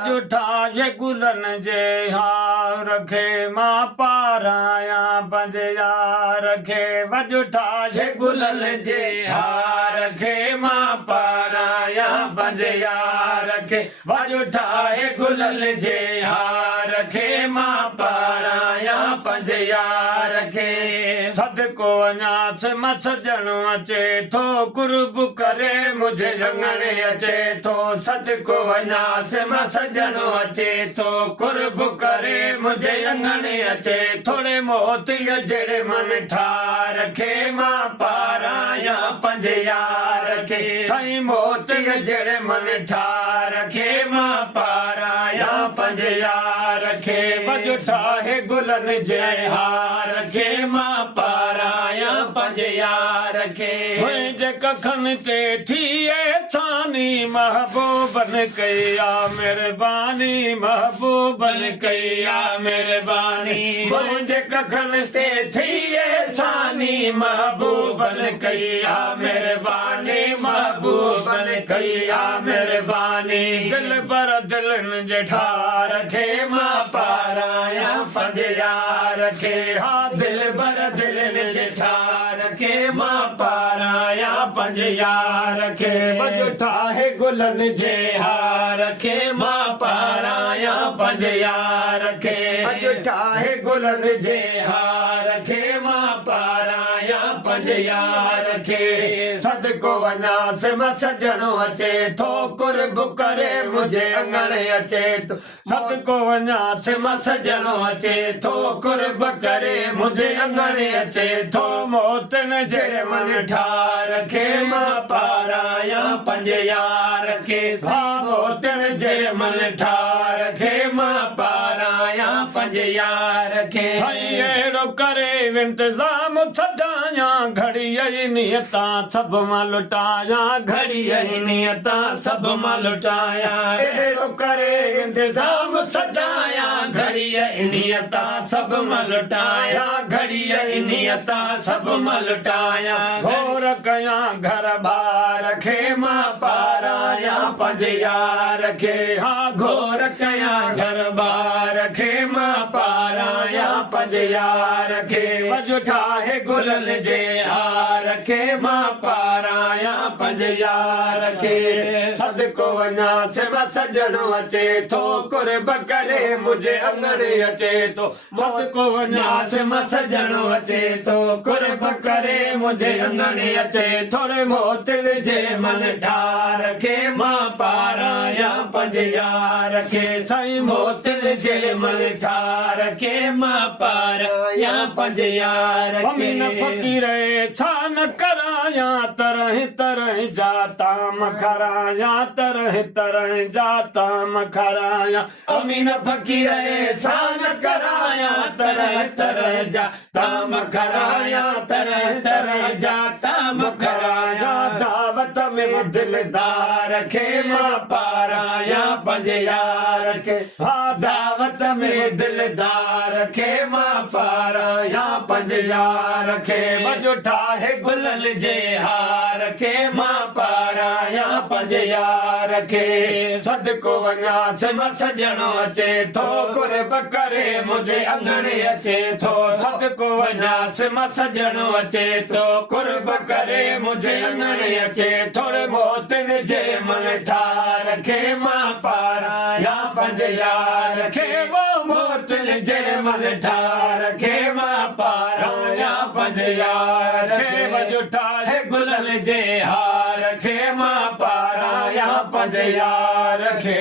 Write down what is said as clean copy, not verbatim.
वजुठा जे गुलन जे हार रखे मां पाराया पंजया रखे वजुठा जे गुलन जे हार रखे मां पाराया पंजया रखे वजुठा जे गुलन जे हार रखे मां पाराया पंजया रखे सदको वञास मसजणो अचे थो कुर्ब करे मुझे रंगणे अचे थो सदको वञास मसजणो अचे थो कुर्ब करे मुझे रंगणे अचे थोड़े मोतीअ जहिड़े मन ठार रखे मां पाराया पंजया रखे साईं मोतीअ जहिड़े मन ठार रखे मां पाराया पंजया रखे वजुठा हे गुलन जे हार रखे मां पाराया पंजया रखे मुंहिंजे कखन ते थिए छानी महबूबन कया मेहरबानी महबूबन कया मेहरबानी मुंहिंजे कखन ते थिए छानी महबूबन कया मेहरबानी महबूबन कया मेहरबानी दिल पर दिलनि जे ठार रखे मां पाराया पंजया रखे हा दिल पर दिलनि जे ठार रखे मां पाराया पंजया रखे वजुठा हे गुलन जे हार रखे मां पाराया पंजया रखे वजुठा हे गुलन जे हार रखे मां पाराया पंजया रखे सदको वञास मसजणो अचे थो कुर्ब करे मुझे अंगणे अचे थो सदको वञास मसजणो अचे थो कुर्ब करे मुझे अंगणे अचे थो मोतन जहिड़े मन ठार रखे मां पाराया पंजया रखे मोतन जहिड़े मन ठार रखे मां पाराया पंजया रखे अहिड़ो करे इंतज़ाम सजाया घड़ी नियता सब मां लुटाया घड़ी नियता सब मां लुटाया अहिड़ो करे इंतज़ाम सजाया घड़ी नियता सब मां लुटाया घड़ी नियता सब मां लुटाया घोर कया घर बार रखे मां पाराया पंजया रखे हा घोर कया घर बार रखे मां पाराया पंजया रखे वजुठा हे गुलन जे हार रखे मां पाराया पंजया रखे सदको वञास मसजणो अचे थो कुर्ब करे मुझे अंगणे अचे थो सदको वञास मसजणो अचे थो कुर्ब करे मुझे अंगणे अचे थोड़े मोतिल जे मन ठार रखे मां पाराया पंजया रखे साईं मोतिल जे मन ठार रखे मां पाराया पंजया रखे फकीर छा न कराया तरह तरह जाता मखराया तरह तरह जाता मखराया अमीन फकीर छा न कराया तरह तरह जाता मखराया तरह तरह जाता मखराया दावत में दिलदार रखे मां पाराया पंजया रखे हा दावत में दिलदार रखे मां पाराया पंजया रखे वजुठा हे गुलन जे हार रखे मां पाराया पंजया रखे सदको वञास मसजणो अचे थो कुर्ब करे मुझे अंगणे अचे थो सदको वञास मसजणो अचे थो कुर्ब करे मुझे अंगणे अचे थोड़े मोतिन जे मन ठार रखे मां पाराया पंजया रखे वो मोतिन जे मन ठार रखे मां पाराया पंजया रखे वजुठा हे गुलन जे हार रखे मां पाराया पंजया रखे।